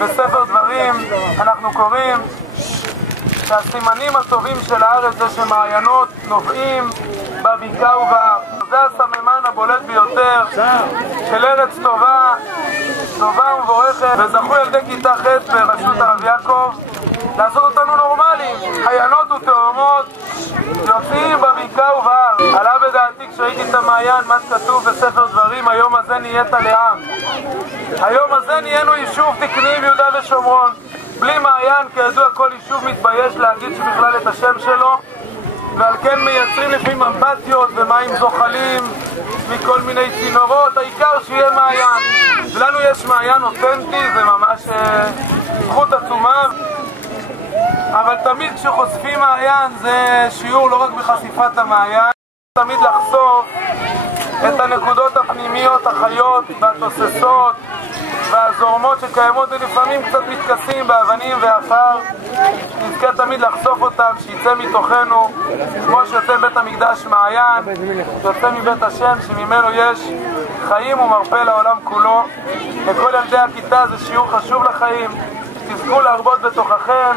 בספר דברים אנחנו קוראים שהסימנים הטובים של הארץ זה שמעיינות נובעים בבקעה ובהר. זה הסממן הבולט ביותר של ארץ טובה, טובה ומבורכת, וזכו ילדי כיתה ח' בראשות הרב יעקב לעשות אותנו נורמליים. עיינות ותאומות יוצאים בבקעה ובהר. עלה בדעתי כשראיתי את המעיין מה שכתוב בספר דברים, היום הזה נהיית לעם. היום הזה נהיינו יישוב תקני ביהודה ושומרון. בלי מעיין, כידוע, כל יישוב מתבייש להגיד שבכלל את השם שלו, ועל כן מייצרים לפעמים אמבטיות ומים זוחלים מכל מיני צינורות. העיקר שיהיה מעיין. ולנו יש מעיין אותנטי, זה ממש זכות עצומה. אבל תמיד כשחושפים מעיין זה שיעור לא רק בחשיפת המעיין, תמיד לחשוף את הנקודות הפנימיות החיות והתוססות והזורמות שקיימות ולפעמים קצת מתכסים באבנים ואפר. נזכה תמיד לחשוף אותם, שיצא מתוכנו כמו שיוצא מבית המקדש מעיין, שיוצא מבית השם שממנו יש חיים ומרפא לעולם כולו. לכל ילדי הכיתה זה שיעור חשוב לחיים, שתזכו להרבות בתוככם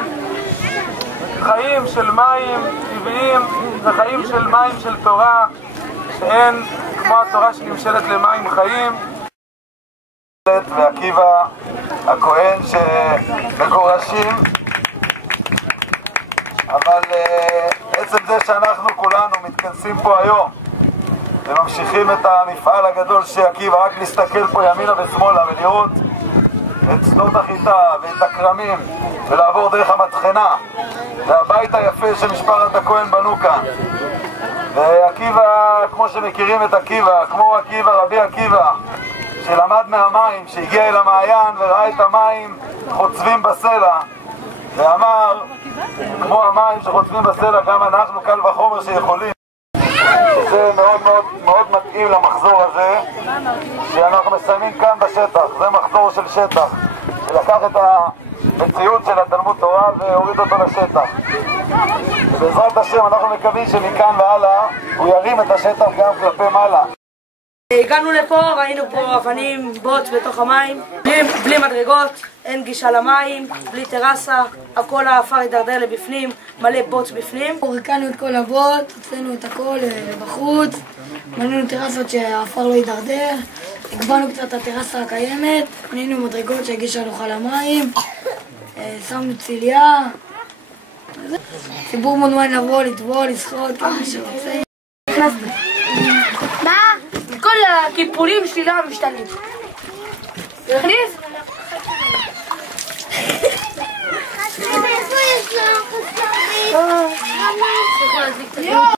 חיים של מים טבעיים וחיים של מים של תורה, שאין כמו התורה שנמשלת למים חיים. ועקיבא הכהן שמגורשים, אבל עצם זה שאנחנו כולנו מתכנסים פה היום וממשיכים את המפעל הגדול שעקיבא, רק להסתכל פה ימינה ושמאלה ולראות את שדות החיטה ואת הכרמים ולעבור דרך המטחנה והבית היפה שמשפחת הכהן בנו כאן. ועקיבא, כמו שמכירים את עקיבא, כמו עקיבא, רבי עקיבא שלמד מהמים, שהגיע אל המעיין וראה את המים חוצבים בסלע ואמר, כמו המים שחוצבים בסלע גם אנחנו קל וחומר שיכולים. זה מאוד מאוד מאוד מתאים למחזור הזה שאנחנו מסיימים כאן בשטח. זה מחזור של שטח שלקח את המציאות של התלמוד תורה והוריד אותו לשטח, ובעזרת השם אנחנו מקווים שמכאן והלאה הוא ירים את השטח גם כלפי מעלה. הגענו לפה, ראינו פה אבנים, בוץ בתוך המים, בלי מדרגות, אין גישה למים, בלי טרסה, הכל האפר הידרדר לבפנים, מלא בוץ בפנים. ריקנו את כל הבוץ, הוצאנו את הכל בחוץ, בנינו טרסות שהאפר לא הידרדר, הגבנו קצת את הטרסה הקיימת, בנינו מדרגות שהגישה נוחה למים, שמנו ציליה, ציבור מוזמן לבוא, לטבול, לשחות, כמה שרוצה. מה? כל הכיפולים שלי לא משתנים. נכניס? איפה יש לך?